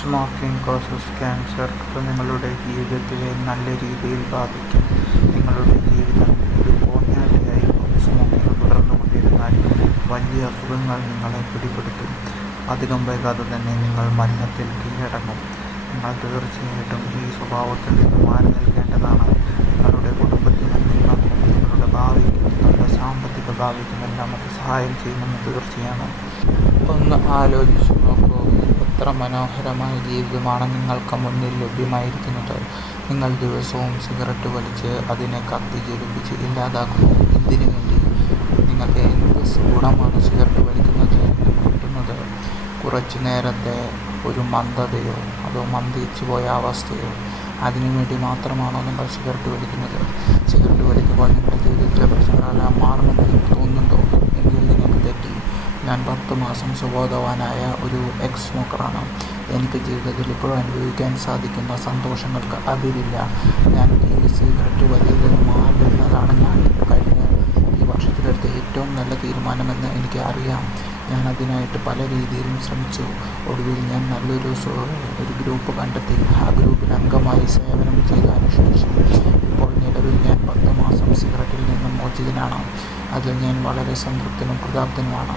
Smoking causes cancer. അത് നിങ്ങളുടെ ജീവിതത്തെ നല്ല രീതിയിൽ ബാധിക്കും. നിങ്ങളുടെ ജീവിതം ഒരു കോഞ്ഞാട്ടയായിരിക്കും. സ്മോക്കിംഗ് തുടർന്നുകൊണ്ടിരുന്നാൽ വലിയ അസുഖങ്ങൾ നിങ്ങളെ പിടിപെടുത്തും. അധികം വൈകാതെ തന്നെ നിങ്ങൾ മരണത്തിൽ കീഴടങ്ങും. നിങ്ങൾ തീർച്ചയായിട്ടും ഈ സ്വഭാവത്തിൽ നിന്ന് മാറി നിൽക്കേണ്ടതാണ്. നിങ്ങളുടെ കുടുംബത്തിനും നിങ്ങൾക്കും നിങ്ങളുടെ ഭാവിക്കും നിങ്ങളുടെ സാമ്പത്തിക ഭാവിക്കുമെല്ലാം അത് സഹായം ചെയ്യുമെന്ന് തീർച്ചയാണ്. ഒന്ന് ആലോചിച്ചു നോക്കൂ, എത്ര മനോഹരമായ ജീവിതമാണ് നിങ്ങൾക്ക് മുന്നിൽ ലഭ്യമായിരിക്കുന്നത്. നിങ്ങൾ ദിവസവും സിഗരറ്റ് വലിച്ച് അതിനെ കത്തിജ്വലിപ്പിച്ച് ഇല്ലാതാക്കുന്നു. എന്തിനു വേണ്ടി? നിങ്ങൾക്ക് എന്ത് ഗുണമാണ് സിഗരറ്റ് വലിക്കുന്നത് എന്ന് കിട്ടുന്നത്? കുറച്ചു നേരത്തെ ഒരു മന്ദതയോ അതോ മന്ദിച്ചു പോയ അവസ്ഥയോ? അതിനുവേണ്ടി മാത്രമാണോ നിങ്ങൾ സിഗരറ്റ് വലിക്കുന്നത്? സിഗരറ്റ് വലിക്കുമ്പോൾ നിങ്ങളുടെ ജീവിതത്തിലെ പ്രശ്നങ്ങളെല്ലാം മാറുമെന്ന് നിങ്ങൾക്ക് തോന്നുന്നുണ്ടോ? എങ്കിൽ നിങ്ങൾക്ക് തെറ്റി. ഞാൻ 10 മാസം സുബോധവാനായ ഒരു എക്സ് സ്മോക്കറാണ്. എനിക്ക് ജീവിതത്തിൽ ഇപ്പോഴും അനുഭവിക്കാൻ സാധിക്കുന്ന സന്തോഷങ്ങൾക്ക് അതിരില്ല. ഞാൻ ഈ സിഗരറ്റ് വലിയിൽ നിന്ന് മാറുന്നതാണ് ഞാൻ കഴിഞ്ഞ ഈ വർഷത്തിലെടുത്ത ഏറ്റവും നല്ല തീരുമാനമെന്ന് എനിക്ക് അറിയാം. ഞാൻ അതിനായിട്ട് പല രീതിയിലും ശ്രമിച്ചു. ഒടുവിൽ ഞാൻ നല്ലൊരു ഗ്രൂപ്പ് കണ്ടെത്തി. ആ ഗ്രൂപ്പിൽ അംഗമായി സേവനം ചെയ്തതിനു ശേഷം ഇപ്പോൾ നിലവിൽ ഞാൻ 10 മാസം സിഗരറ്റിൽ നിന്നും മോചിതനാണ്. അതിൽ ഞാൻ വളരെ സംതൃപ്തനും കൃതാർത്ഥനുമാണ്.